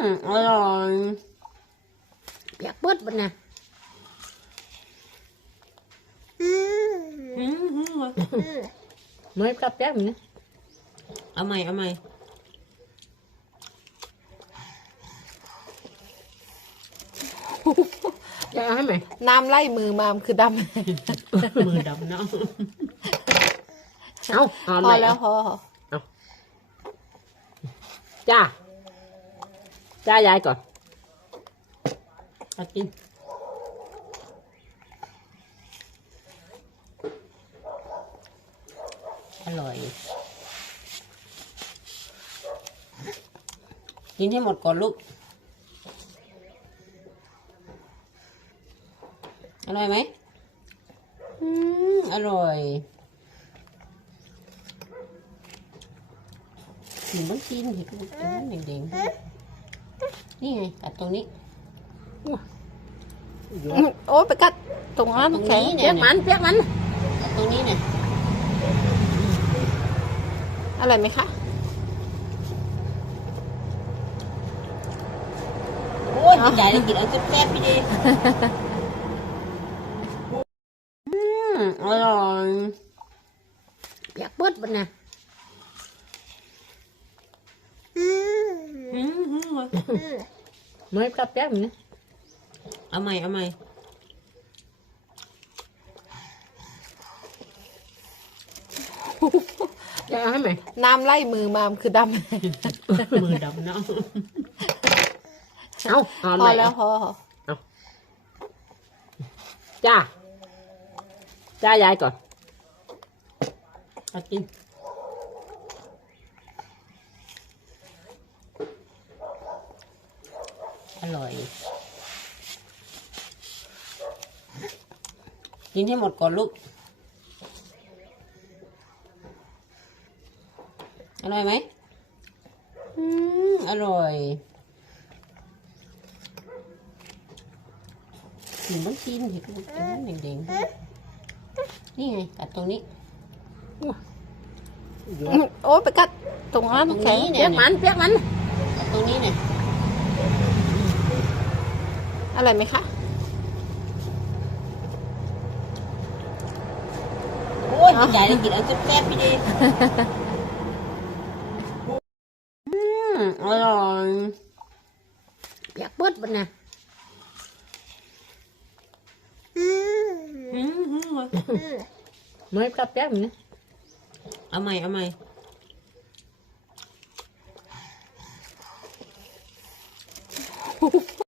มอร่อยอยากเปิดบันนะอืมอืมอืมอืมไม่กลับแป๊บนึงเอาใหม่เอาใหม่จะเอาให้ไหมน้ำไล่มือมามันคือดำมือดำเนาะเอาเอาพใหอม่แล้วเอาพอ จ้า จ้ายายก่อนเอากินอร่อย กินให้หมดก่อนลูก อร่อยไหมอืม อร่อยหนูมันกินเห็ดมันแดงๆ นี่ไงกัดตรงนี้โอ้ไปกัดตรงนั้นตรงแข็งนี้เปีเนี่ยยกมันเปียกมันกัดตรงนี้เนี่ยอะไรไหมคะโอ้ยพี่ใหญ่เลยกินเอาแซ่บๆพี่ดีอืมอร่อยอยากเปิดบันนะ อืม อืมอืม อืม ไม่กลับแป๊บนึงเอาใหม่เอาใหม่จะเอาให้ไหมน้ำไล่มือมามันคือดำมือดำเนาะเอาเอาพใหอม่แล้วพอจ้าจ้ายายก่อนเอากิน ร่อย กินให้หมดก่อนลูก อร่อยไหมอืม อร่อยหนูมันกินเห็ดมันกินแดงๆนี่ไงกัดตรงนี้ โอ้ไปกัดตรงนั้นตรงแข็งนี้เนี่เปียยกมันเปียกมันกัดตรงนี้เนี่ย อะไรไหมคะโอ้ยพี่ใหญ่เลยกินเอาแซ่บๆพี่ดีอืมอร่อยอยากเปิดบันนะอืมอืมอืมอืมไม่กลับแป๊บนึงเอาใหม่เอาใหม่